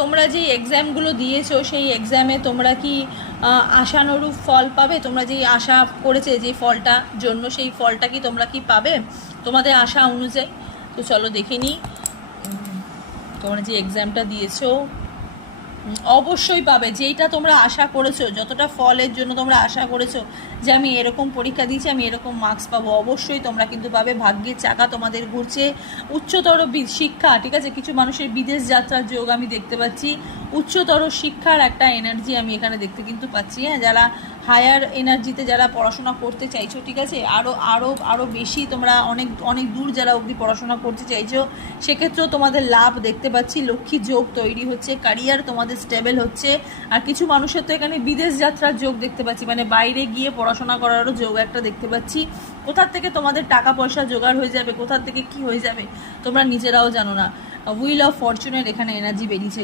তোমরা যে এক্সামগুলো দিয়েছো সেই এক্সামে তোমরা কি আশানুরূপ ফল পাবে? তোমরা যেই আশা করেছে যে ফলটা জন্য, সেই ফলটা কি তোমরা কি পাবে তোমাদের আশা অনুযায়ী? তো চলো দেখে নিই। তোমরা যে এক্সামটা দিয়েছো অবশ্যই পাবে, যেইটা তোমরা আশা করেছো, যতটা ফলের জন্য তোমরা আশা করেছো যে আমি এরকম পরীক্ষা দিয়েছি, আমি এরকম মার্কস পাবো, অবশ্যই তোমরা কিন্তু পাবে। ভাগ্যের চাকা তোমাদের ঘুরছে। উচ্চতর শিক্ষা, ঠিক আছে, কিছু মানুষের বিদেশ যাত্রার যোগ আমি দেখতে পাচ্ছি। উচ্চতর শিক্ষার একটা এনার্জি আমি এখানে দেখতে কিন্তু পাচ্ছি। হ্যাঁ, যারা হায়ার এনার্জিতে যারা পড়াশোনা করতে চাইছো, ঠিক আছে, আরও আরও আরও বেশি তোমরা অনেক অনেক দূর যারা অবধি পড়াশোনা করতে চাইছো, সেক্ষেত্রেও তোমাদের লাভ দেখতে পাচ্ছি। লক্ষ্মী যোগ তৈরি হচ্ছে, ক্যারিয়ার তোমাদের স্টেবল হচ্ছে। আর কিছু মানুষের তো এখানে বিদেশ যাত্রার যোগ দেখতে পাচ্ছি, মানে বাইরে গিয়ে পড়াশোনা করারও যোগ একটা দেখতে পাচ্ছি। কোথার থেকে তোমাদের টাকা পয়সা জোগাড় হয়ে যাবে, কোথার থেকে কি হয়ে যাবে তোমরা নিজেরাও জানো না। হুইল অফ ফরচুনের এখানে এনার্জি বেরিয়েছে।